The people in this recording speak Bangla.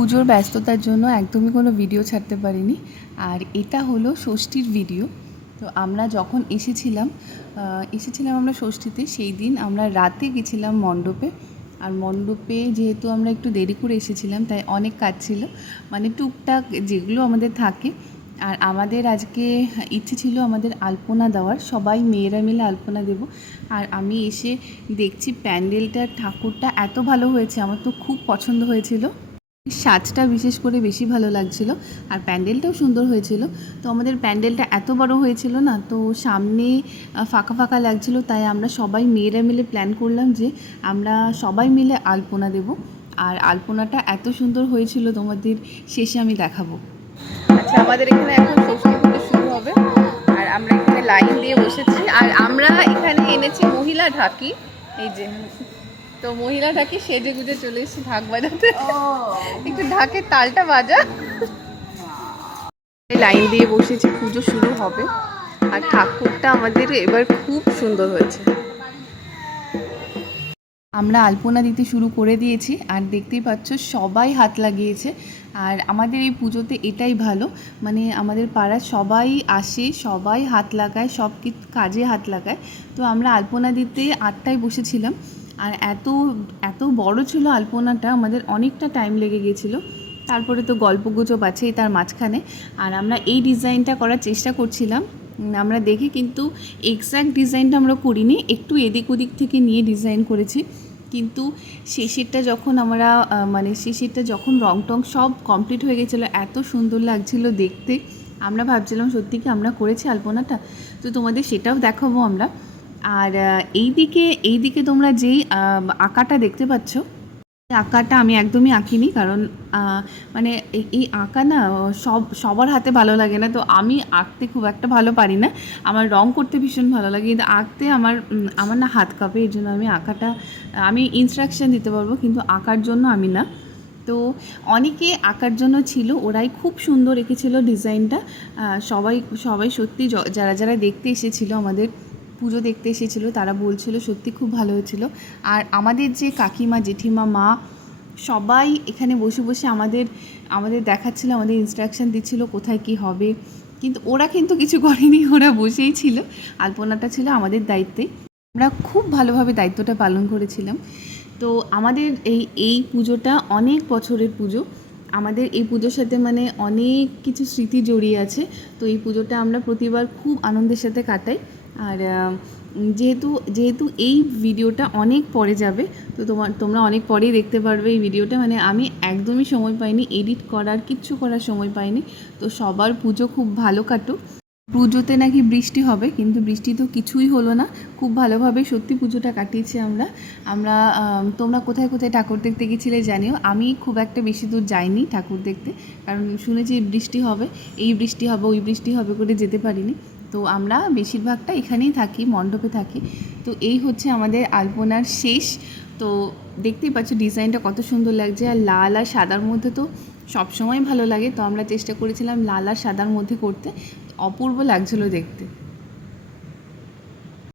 পুজোর ব্যস্ততার জন্য একদমই কোনো ভিডিও ছাড়তে পারিনি। আর এটা হলো ষষ্ঠীর ভিডিও তো আমরা যখন এসেছিলাম এসেছিলাম আমরা ষষ্ঠীতে, সেই দিন আমরা রাতে গেছিলাম মণ্ডপে। আর মণ্ডপে যেহেতু আমরা একটু দেরি করে এসেছিলাম, তাই অনেক কাজ ছিল। মানে টুকটাক যেগুলো আমাদের থাকে। আর আমাদের আজকে ইচ্ছে ছিল আমাদের আলপনা দেওয়ার। সবাই মেয়েরা মিলে আলপনা দেব। আর আমি এসে দেখছি প্যান্ডেলটার ঠাকুরটা এত ভালো হয়েছে, আমার তো খুব পছন্দ হয়েছিল। সাজটা বিশেষ করে বেশি ভালো লাগছিল। আর প্যান্ডেলটাও সুন্দর হয়েছিল। তো আমাদের প্যান্ডেলটা এত বড় হয়েছিল না, তো সামনে ফাঁকা ফাঁকা লাগছিল, তাই আমরা সবাই মেয়েরা মিলে প্ল্যান করলাম যে আমরা সবাই মিলে আলপনা দেব। আর আলপনাটা এত সুন্দর হয়েছিল, তোমাদের শেষে আমি দেখাবো। আচ্ছা আমাদের এখানে এখন শুরু হবে। আর আমরা এখানে লাইন দিয়ে বসেছি। আর আমরা এখানে এনেছি মহিলা ঢাকি। এই যে তো মহিলা ঢাকি সেজে গুজে চলে এসেছি ঢাক বাজাতে। একটু ঢাকের তালটা বাজা। লাইন দিয়ে বসেছি পুজো শুরু হবে। আর ঠাকুরটা আমাদের এবার খুব সুন্দর হয়েছে। আমরা আলপনা দিতে শুরু করে দিয়েছি আর দেখতেই পাচ্ছ সবাই হাত লাগিয়েছে। আর আমাদের এই পুজোতে এটাই ভালো মানে আমাদের পাড়ার সবাই আসে সবাই হাত লাগায় সব কাজে হাত লাগায়। তো আমরা আলপনা দিতে আটটায় বসেছিলাম। আর এত এত বড় ছিল আলপনাটা, আমাদের অনেকটা টাইম লেগে গেছিল তারপরে তো গল্পগুজব আছেই তার মাঝখানে। আর আমরা এই ডিজাইনটা করার চেষ্টা করছিলাম। আমরা দেখি কিন্তু এক্স্যাক্ট ডিজাইনটা আমরা করিনি, একটু এদিক ওদিক থেকে নিয়ে ডিজাইন করেছি। কিন্তু শেষেরটা যখন আমরা মানে শেষেরটা যখন রং টং সব কমপ্লিট হয়ে গেছিল, এত সুন্দর লাগছিল দেখতে। আমরা ভাবছিলাম, সত্যি কি আমরা করেছি আলপনাটা? তো তোমাদের সেটাও দেখাবো আমরা। আর আহ, এইদিকে এইদিকে তোমরা যেই আঁকাটা দেখতে পাচ্ছ এই আঁকাটা আমি একদমই আঁকিনি কারণ মানে এই এই আঁকা না সব সবার হাতে ভালো লাগে না। তো আমি আঁকতে খুব একটা ভালো পারি না। আমার রং করতে ভীষণ ভালো লাগে। কিন্তু আঁকতে আমার আমার না হাত কাঁপে এই জন্য আমি আঁকাটা আমি ইনস্ট্রাকশন দিতে পারব কিন্তু আঁকার জন্য আমি না। তো অনেকে আঁকার জন্য ছিল ওরাই খুব সুন্দর এঁকেছিল ডিজাইনটা সবাই সবাই সত্যি যারা যারা দেখতে এসেছিল আমাদের পুজো দেখতে এসেছিল, তারা বলছিল সত্যি খুব ভালো হয়েছিল। আর আমাদের যে কাকিমা, জেঠিমা, মা, সবাই এখানে বসে বসে আমাদের আমাদের দেখাচ্ছিল, আমাদের ইনস্ট্রাকশন দিচ্ছিল কোথায় কি হবে। কিন্তু ওরা কিন্তু কিছু করেনি, ওরা বসেই ছিল। আলপনাটা ছিল আমাদের দায়িত্বে। আমরা খুব ভালোভাবে দায়িত্বটা পালন করেছিলাম। তো আমাদের এই এই পুজোটা অনেক বছরের পুজো। আমাদের এই পুজোর সাথে মানে অনেক কিছু স্মৃতি জড়িয়ে আছে। তো এই পুজোটা আমরা প্রতিবার খুব আনন্দের সাথে কাটাই। আর যেহেতু যেহেতু এই ভিডিওটা অনেক পরে যাবে, তো তোমার তোমরা অনেক পরেই দেখতে পারবে এই ভিডিওটা। মানে আমি একদমই সময় পাইনি, এডিট করার, কিচ্ছু করার সময় পাইনি। তো সবার পুজো খুব ভালো কাটুক। পুজোতে নাকি বৃষ্টি হবে, কিন্তু বৃষ্টি তো কিছুই হলো না। খুব ভালোভাবে সত্যি পুজোটা কাটিয়েছি আমরা। আমরা তোমরা কোথায় কোথায় ঠাকুর দেখতে গেছিলে জানিও। আমি খুব একটা বেশি দূর যাইনি ঠাকুর দেখতে, কারণ শুনেছি বৃষ্টি হবে, এই বৃষ্টি হবে, ওই বৃষ্টি হবে করে যেতে পারিনি। তো আমরা বেশিরভাগটা এখানেই থাকি, মণ্ডপে থাকি। তো এই হচ্ছে আমাদের আলপনার শেষ। তো দেখতেই পাচ্ছ ডিজাইনটা কত সুন্দর লাগছে আর লাল আর সাদার মধ্যে তো সবসময় ভালো লাগে। তো আমরা চেষ্টা করেছিলাম লাল আর সাদার মধ্যে করতে। অপূর্ব লাগছিল দেখতে।